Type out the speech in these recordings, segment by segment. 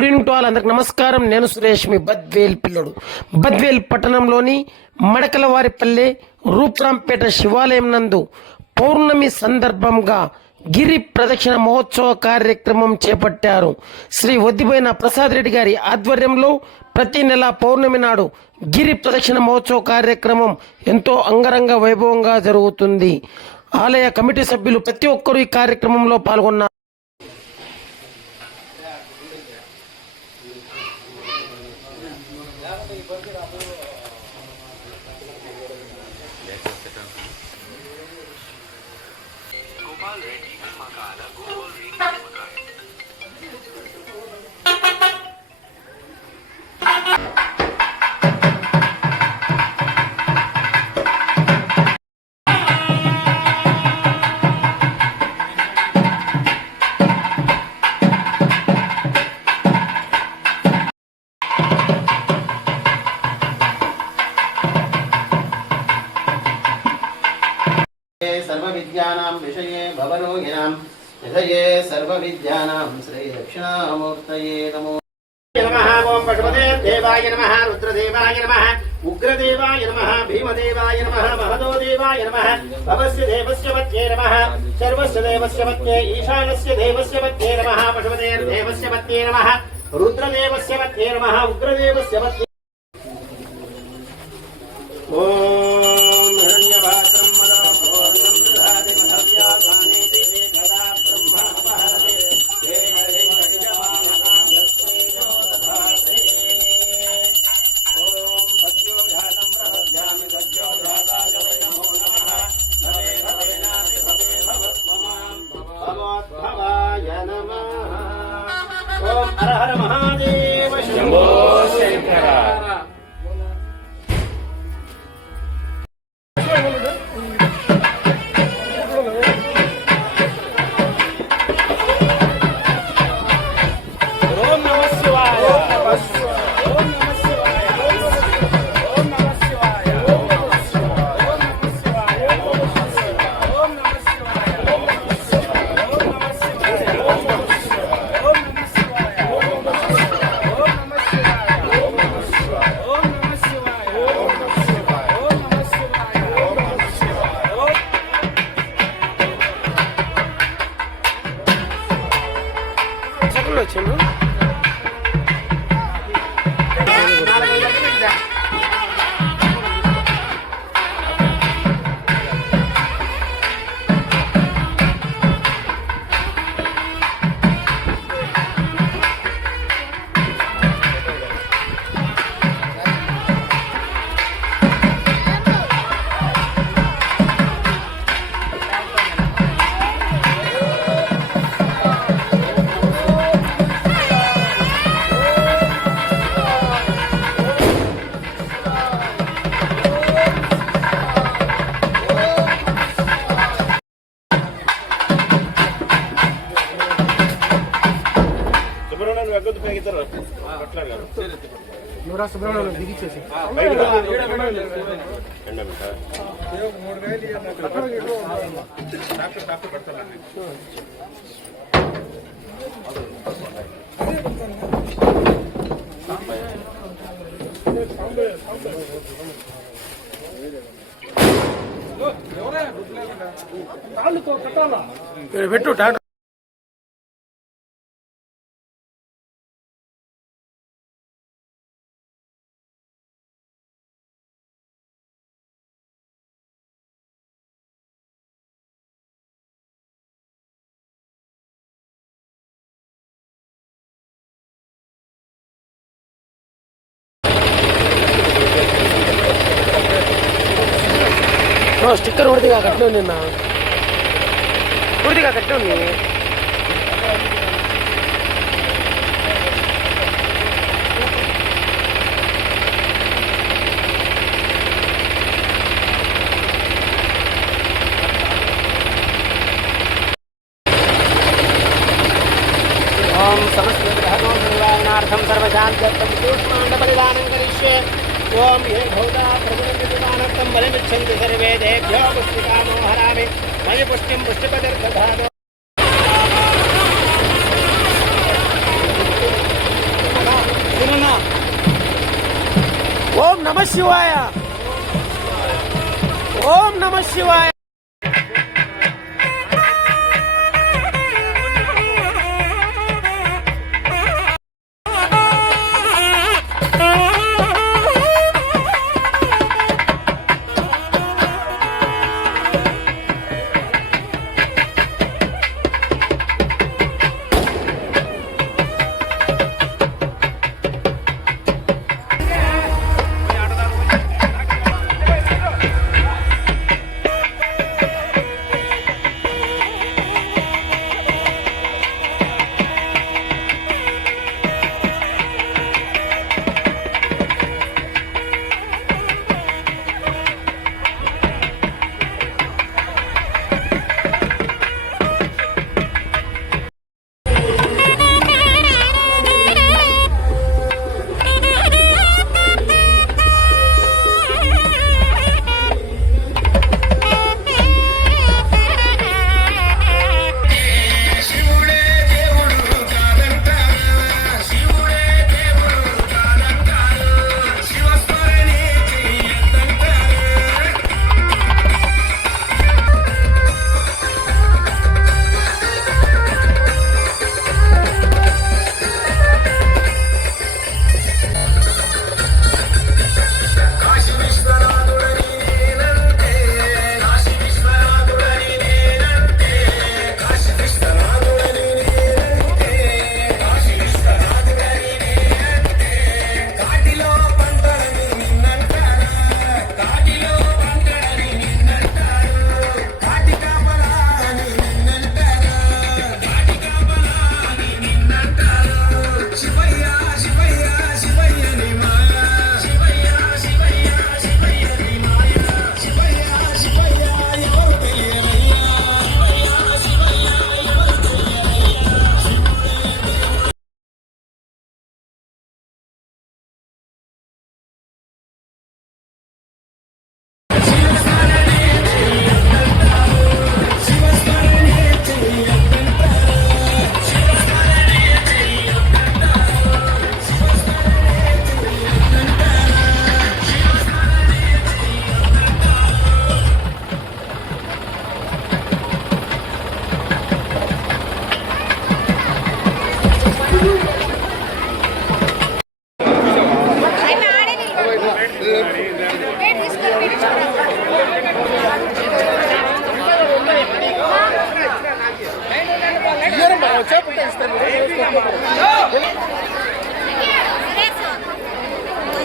Good evening to all. అందరికి నమస్కారం. నేను సురేష్, మీ బద్వేల్ పిల్లడు. బద్వేల్ పట్టణంలోని మడకలవారిపల్లె రూప్రాంపేట శివాలయం నందు పౌర్ణమి సందర్భంగా గిరి ప్రదక్షిణ మహోత్సవ కార్యక్రమం చేపట్టారు. శ్రీ వద్దిపోయిన ప్రసాద్ రెడ్డి గారి ఆధ్వర్యంలో ప్రతి నెల పౌర్ణమి నాడు గిరి ప్రదక్షిణ మహోత్సవ కార్యక్రమం ఎంతో అంగరంగ వైభవంగా జరుగుతుంది. ఆలయ కమిటీ సభ్యులు ప్రతి ఒక్కరూ ఈ కార్యక్రమంలో పాల్గొన్నారు. सर्वविद्यानां विषये भवरोगिणां निधये सर्वविद्यानां श्री दक्षिणामूर्तये नमो नमः। ओम पशुपते देवाय नमः, रुद्रदेवाय नमः, उग्रदेवाय नमः, भीमदेवाय नमः, महदोदेवाय नमः, भवस्य देवस्य पत्ये नमः, सर्वस्य देवस्य पत्ये, ईशानस्य देवस्य पत्ये नमः, पशुपते देवस्य पत्ये नमः, रुद्रदेवस्य पत्ये नमः, उग्रदेवस्य पत्ये हर हर महादेव शंभो शंकर। ओम नमः शिवाय, ओम नमः शिवाय, ओम नमः शिवाय, ओम नमः शिवाय, ओम नमः शिवाय, ओम नमः शिवाय, ओम नमः शिवाय, ओम नमः शिवाय, ओम नमः शिवाय, ओम नमः शिवाय, ओम नमः शिवाय, ओम नमः शिवाय, ओम नमः शिवाय, ओम नमः शिवाय, ओम नमः शिवाय, ओम नमः शिवाय, ओम సెకండ్ వచ్చిండు. సుబ్రహ్మణ్యం దిగిచ్చేసి పెట్టు టాటా. స్టిక్కర్ ఉడిదిగా కట్టిన నిన్న ఉడిదిగా కట్టిన ओम समस्त ग्रहों सर्वानार्थम सर्वशांत्यर्थम सूक्ष्मांडपरिधानं करिष्ये। ओम हे भौता प्रभुनिर्वाणत्वं बलिमिच्छन्ति सर्वे देभ्यो पुष्टिकामो हरामि मयि पुष्टिं पुष्टिपतिर्दधातु। నమ శివాయ. ఓం నమ శివాయ.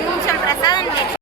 కొంచెం ప్రసాదం